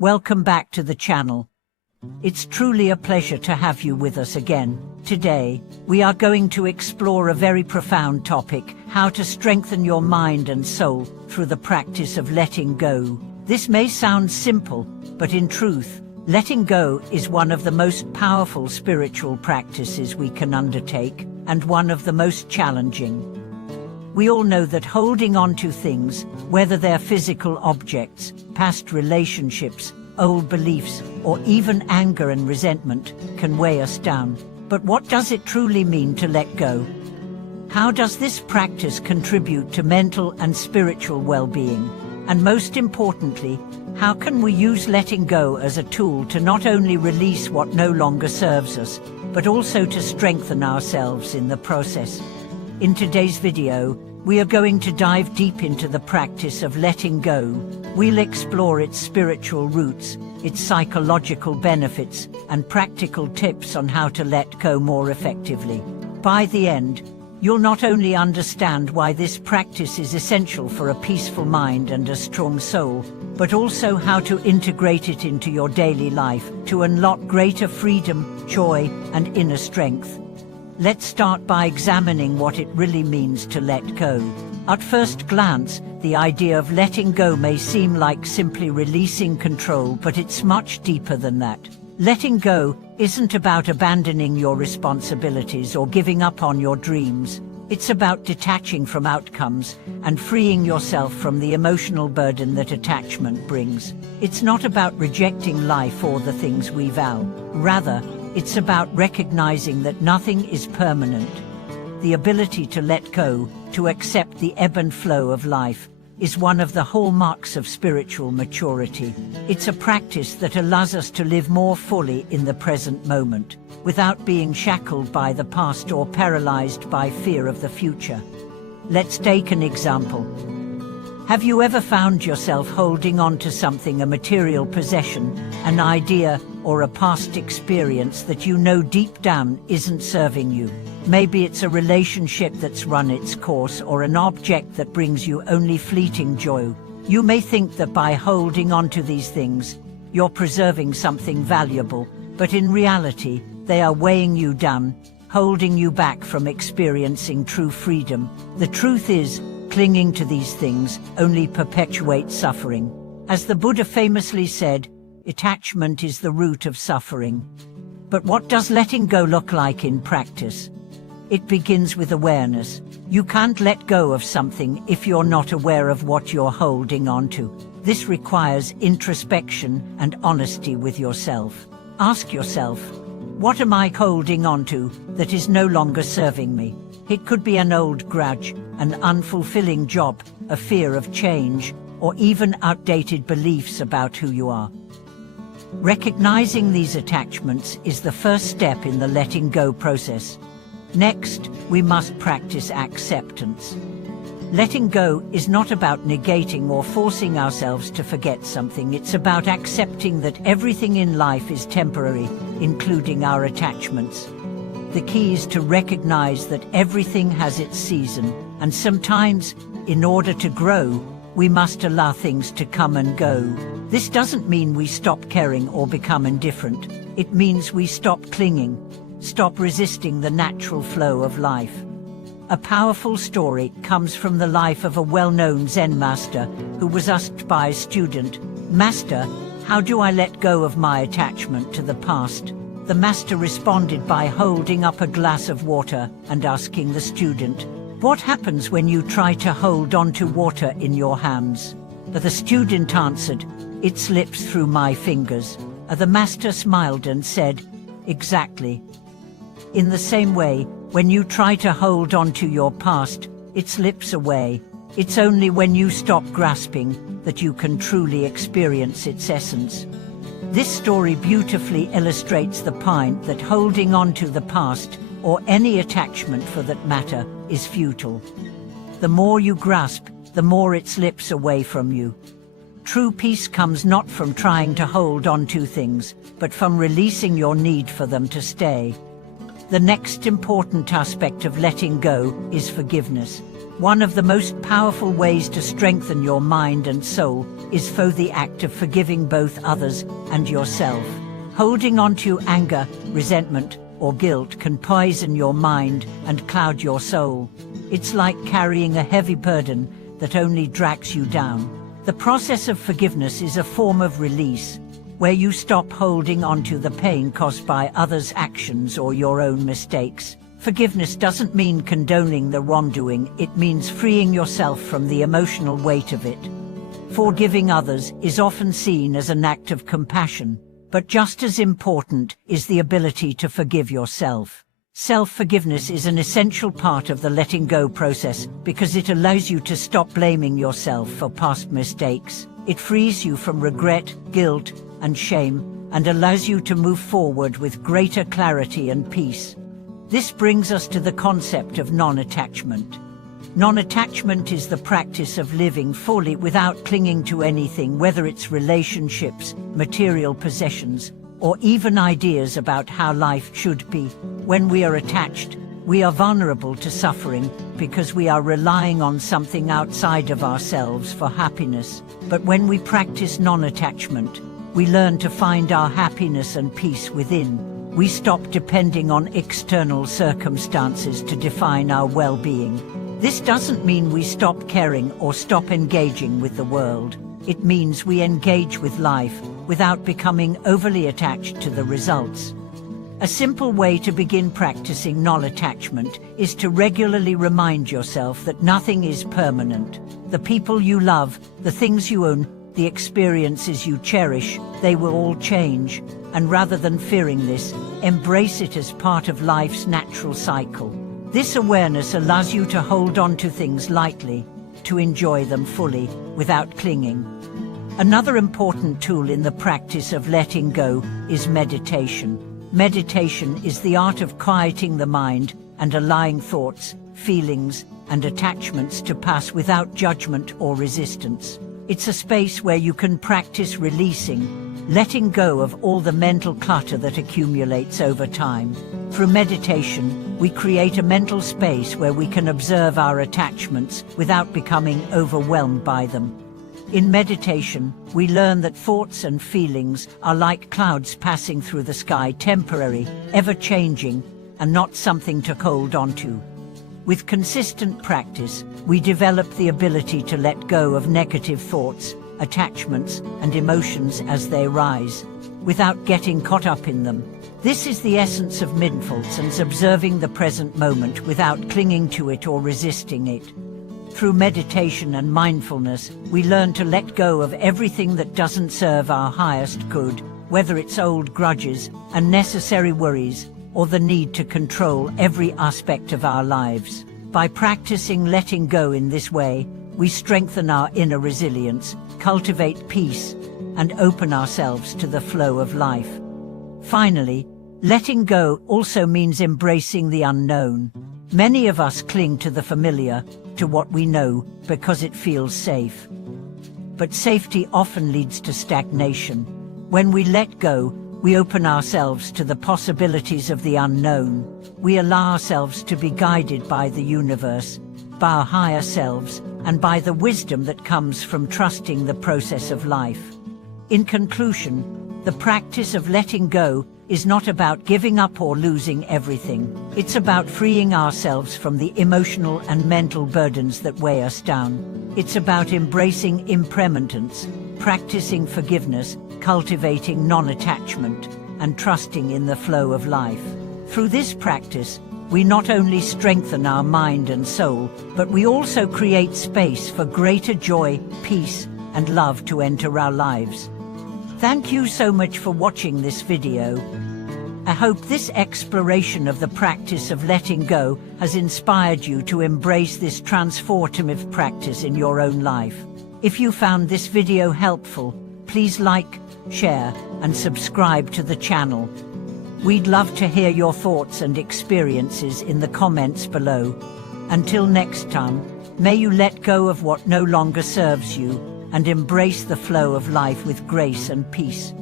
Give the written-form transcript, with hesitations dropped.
Welcome back to the channel. It's truly a pleasure to have you with us again. Today, we are going to explore a very profound topic: how to strengthen your mind and soul through the practice of letting go. This may sound simple, but in truth, letting go is one of the most powerful spiritual practices we can undertake, and one of the most challenging. We all know that holding on to things, whether they're physical objects, past relationships, old beliefs, or even anger and resentment, can weigh us down. But what does it truly mean to let go? How does this practice contribute to mental and spiritual well-being? And most importantly, how can we use letting go as a tool to not only release what no longer serves us, but also to strengthen ourselves in the process? In today's video, we are going to dive deep into the practice of letting go. We'll explore its spiritual roots, its psychological benefits, and practical tips on how to let go more effectively. By the end, you'll not only understand why this practice is essential for a peaceful mind and a strong soul, but also how to integrate it into your daily life to unlock greater freedom, joy, and inner strength. Let's start by examining what it really means to let go. At first glance, the idea of letting go may seem like simply releasing control, but it's much deeper than that. Letting go isn't about abandoning your responsibilities or giving up on your dreams. It's about detaching from outcomes and freeing yourself from the emotional burden that attachment brings. It's not about rejecting life or the things we vow. Rather, it's about recognizing that nothing is permanent. The ability to let go, to accept the ebb and flow of life, is one of the hallmarks of spiritual maturity. It's a practice that allows us to live more fully in the present moment, without being shackled by the past or paralyzed by fear of the future. Let's take an example. Have you ever found yourself holding on to something, a material possession, an idea, or a past experience that you know deep down isn't serving you? Maybe it's a relationship that's run its course, or an object that brings you only fleeting joy. You may think that by holding on to these things, you're preserving something valuable, but in reality, they are weighing you down, holding you back from experiencing true freedom. The truth is, clinging to these things only perpetuates suffering. As the Buddha famously said, attachment is the root of suffering. But what does letting go look like in practice? It begins with awareness. You can't let go of something if you're not aware of what you're holding on to. This requires introspection and honesty with yourself. Ask yourself, what am I holding on to that is no longer serving me? It could be an old grudge, an unfulfilling job, a fear of change, or even outdated beliefs about who you are. Recognizing these attachments is the first step in the letting go process. Next, we must practice acceptance. Letting go is not about negating or forcing ourselves to forget something. It's about accepting that everything in life is temporary, including our attachments. The key is to recognize that everything has its season, and sometimes, in order to grow, we must allow things to come and go. This doesn't mean we stop caring or become indifferent. It means we stop clinging, stop resisting the natural flow of life. A powerful story comes from the life of a well-known Zen master who was asked by a student, "Master, how do I let go of my attachment to the past?" The master responded by holding up a glass of water and asking the student, "What happens when you try to hold on to water in your hands?" The student answered, "It slips through my fingers." The master smiled and said, "Exactly. In the same way, when you try to hold on to your past, it slips away. It's only when you stop grasping that you can truly experience its essence." This story beautifully illustrates the point that holding on to the past, or any attachment for that matter, is futile. The more you grasp, the more it slips away from you. True peace comes not from trying to hold on to things, but from releasing your need for them to stay. The next important aspect of letting go is forgiveness. One of the most powerful ways to strengthen your mind and soul is for the act of forgiving both others and yourself. Holding on to anger, resentment, or guilt can poison your mind and cloud your soul. It's like carrying a heavy burden that only drags you down. The process of forgiveness is a form of release, where you stop holding on to the pain caused by others' actions or your own mistakes. Forgiveness doesn't mean condoning the wrongdoing, it means freeing yourself from the emotional weight of it. Forgiving others is often seen as an act of compassion, but just as important is the ability to forgive yourself. Self-forgiveness is an essential part of the letting go process because it allows you to stop blaming yourself for past mistakes. It frees you from regret, guilt, and shame, and allows you to move forward with greater clarity and peace. This brings us to the concept of non-attachment. Non-attachment is the practice of living fully without clinging to anything, whether it's relationships, material possessions, or even ideas about how life should be. When we are attached, we are vulnerable to suffering because we are relying on something outside of ourselves for happiness. But when we practice non-attachment, we learn to find our happiness and peace within. We stop depending on external circumstances to define our well-being. This doesn't mean we stop caring or stop engaging with the world. It means we engage with life without becoming overly attached to the results. A simple way to begin practicing non-attachment is to regularly remind yourself that nothing is permanent. The people you love, the things you own, the experiences you cherish, they will all change. And rather than fearing this, embrace it as part of life's natural cycle. This awareness allows you to hold on to things lightly, to enjoy them fully, without clinging. Another important tool in the practice of letting go is meditation. Meditation is the art of quieting the mind and allowing thoughts, feelings, and attachments to pass without judgment or resistance. It's a space where you can practice releasing, letting go of all the mental clutter that accumulates over time. Through meditation, we create a mental space where we can observe our attachments without becoming overwhelmed by them. In meditation, we learn that thoughts and feelings are like clouds passing through the sky, temporary, ever-changing, and not something to hold on to. With consistent practice, we develop the ability to let go of negative thoughts, attachments, and emotions as they arise, without getting caught up in them. This is the essence of mindfulness, observing the present moment without clinging to it or resisting it. Through meditation and mindfulness, we learn to let go of everything that doesn't serve our highest good, whether it's old grudges, unnecessary worries, or the need to control every aspect of our lives. By practicing letting go in this way, we strengthen our inner resilience, cultivate peace, and open ourselves to the flow of life. Finally, letting go also means embracing the unknown. Many of us cling to the familiar, to what we know, because it feels safe. But safety often leads to stagnation. When we let go, we open ourselves to the possibilities of the unknown. We allow ourselves to be guided by the universe, by our higher selves, and by the wisdom that comes from trusting the process of life. In conclusion, the practice of letting go is not about giving up or losing everything. It's about freeing ourselves from the emotional and mental burdens that weigh us down. It's about embracing impermanence, practicing forgiveness, cultivating non-attachment, and trusting in the flow of life. Through this practice, we not only strengthen our mind and soul, but we also create space for greater joy, peace, and love to enter our lives. Thank you so much for watching this video. I hope this exploration of the practice of letting go has inspired you to embrace this transformative practice in your own life. If you found this video helpful, please like, share, and subscribe to the channel. We'd love to hear your thoughts and experiences in the comments below. Until next time, may you let go of what no longer serves you and embrace the flow of life with grace and peace.